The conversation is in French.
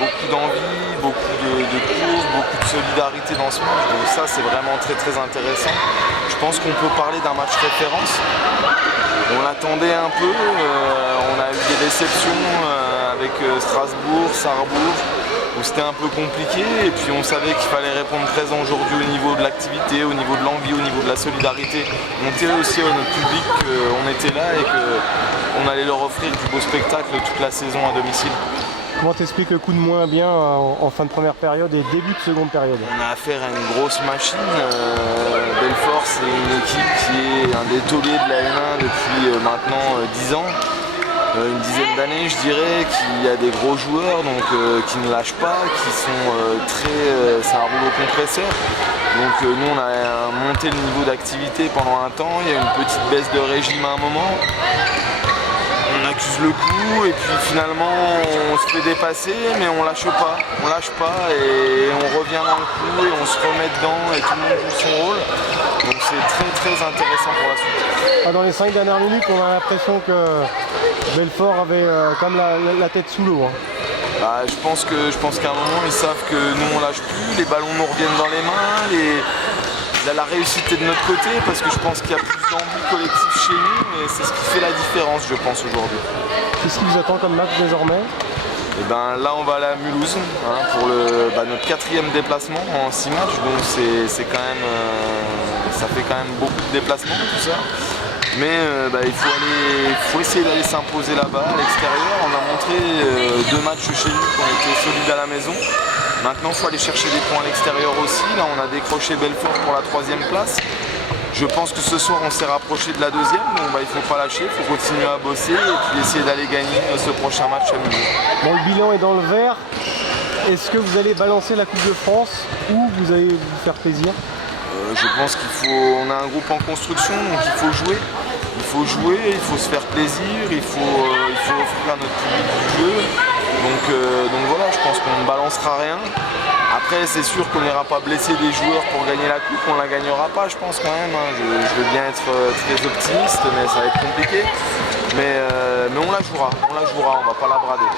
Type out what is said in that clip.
beaucoup de courses, beaucoup de solidarité dans ce match. Donc ça, c'est vraiment très très intéressant. Je pense qu'on peut parler d'un match référence. On l'attendait un peu, on a eu des déceptions avec Strasbourg, Sarrebourg, où c'était un peu compliqué, et puis on savait qu'il fallait répondre présent aujourd'hui au niveau de l'activité, au niveau de l'envie, au niveau de la solidarité, montrer aussi à notre public qu'on était là et qu'on allait leur offrir du beau spectacle toute la saison à domicile. Comment t'expliques le coup de moins bien en fin de première période et début de seconde période? On a affaire à une grosse machine. Belfort, c'est une équipe qui est un des tauliers de la N1 depuis maintenant 10 ans. Une dizaine d'années, je dirais, qui a des gros joueurs, donc qui ne lâchent pas, qui sont c'est un rouleau compresseur. Donc nous, on a monté le niveau d'activité pendant un temps. Il y a une petite baisse de régime à un moment. On accuse le coup et puis finalement on se fait dépasser, mais on lâche pas et on revient dans le coup et on se remet dedans et tout le monde joue son rôle. Donc c'est très très intéressant pour la suite. Dans les 5 dernières minutes, on a l'impression que Belfort avait comme la tête sous l'eau. Je pense qu'à un moment ils savent que nous on lâche plus, les ballons nous reviennent dans les mains, la réussite est de notre côté parce que je pense qu'il y a plus d'envie collective chez nous, mais c'est ce qui fait la différence, je pense, aujourd'hui. Qu'est-ce qui vous attend comme match désormais? Et là on va aller à Mulhouse pour notre 4e déplacement en 6 matchs, donc c'est quand même, ça fait quand même beaucoup de déplacements tout ça. Mais il faut essayer d'aller s'imposer là-bas à l'extérieur. On a montré 2 matchs chez nous qui ont été solides à la maison. Maintenant, il faut aller chercher des points à l'extérieur aussi. Là, on a décroché Belfort pour la 3e place. Je pense que ce soir, on s'est rapproché de la 2e. Donc, il ne faut pas lâcher, il faut continuer à bosser et puis essayer d'aller gagner ce prochain match à Mulhouse. Bon, le bilan est dans le vert. Est-ce que vous allez balancer la Coupe de France ou vous allez vous faire plaisir? Je pense on a un groupe en construction, donc il faut jouer. Il faut jouer, il faut se faire plaisir, il faut offrir à notre public du jeu. Donc voilà, je pense qu'on ne balancera rien. Après, c'est sûr qu'on n'ira pas blesser des joueurs pour gagner la coupe, on ne la gagnera pas, je pense quand même. Je veux bien être très optimiste, mais ça va être compliqué. Mais on la jouera, on ne va pas la brader.